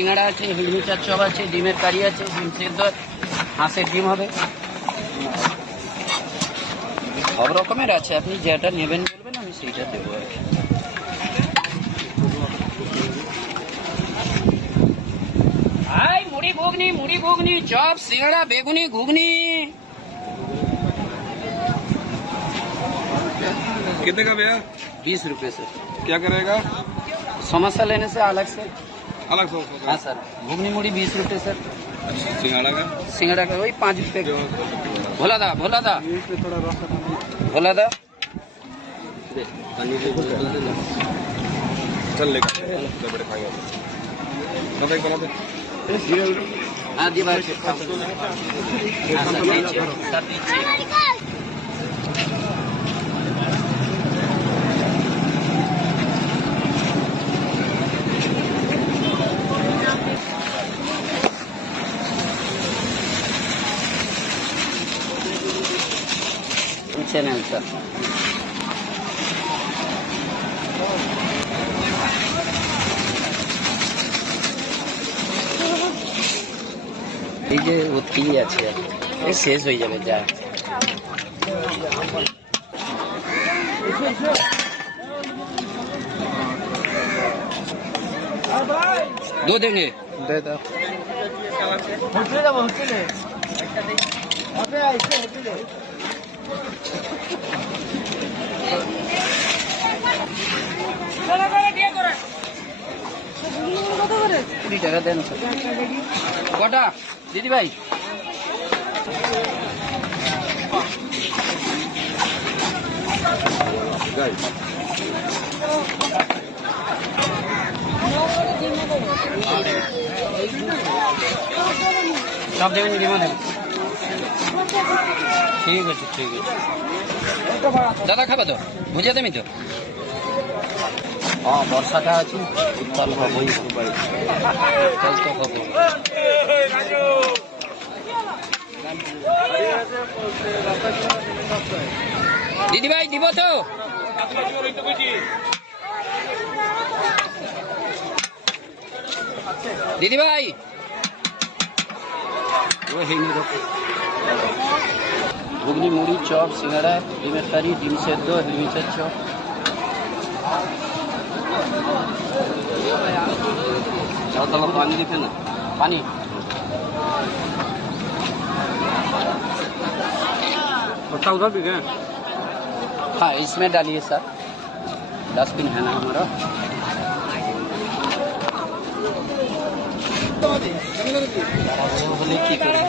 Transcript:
সিঙ্গাড়া আছে, হিলমিচার চপ আছে, ডিমের কারি আছে, ডিম সেদ্ধ, হাঁসের ডিম হবে, সব রকমের আছে। আপনি যেটা নেবেন বলবেন, আমি সেইটা দেবো আর কি। मुड़ी घुगनी चॉप सिंगड़ा बेगुनी घुगनी। कितने का भैया? 20 रुपए सर। क्या करेगा? समोसा लेने से अलग से। अलग सौ? हाँ सर। घुगनी मुड़ी 20 रुपए सर। सिंगाड़ा का? सिंगड़ा का वही 5 रुपए। भोला दा चल लेगा बड़े खाएंगे। हाँ दीवार से चैनल सर। এই যে উঠি আছে, এই শেষ হয়ে যাবে যা। दो देंगे दे दो। होटले যাবো, होटले আবে আইছে होटले। চলো করে দিয়ে করে 20 টাকা দেন কটা দিদি ভাই। সব দেবেন, ডিমা দেবেন। ঠিক আছে দাদা, খাবা তো? বুঝে দেমি তো? হ্যাঁ, বর্ষাটা আছে, উত্তাল হবই। দিদি ভাই দিব তো? দিদি ভাই ঘুগনি মুড়ি চপ সিঙ্গাড়া ডিমের কারি ডিম সেদ্ধ হিলমিচার চপ। पानी दिखे ना, पानी उधर भी गए। हाँ, इसमें डालिए सर, डस्टबिन है ना हमारा। बोले की करें।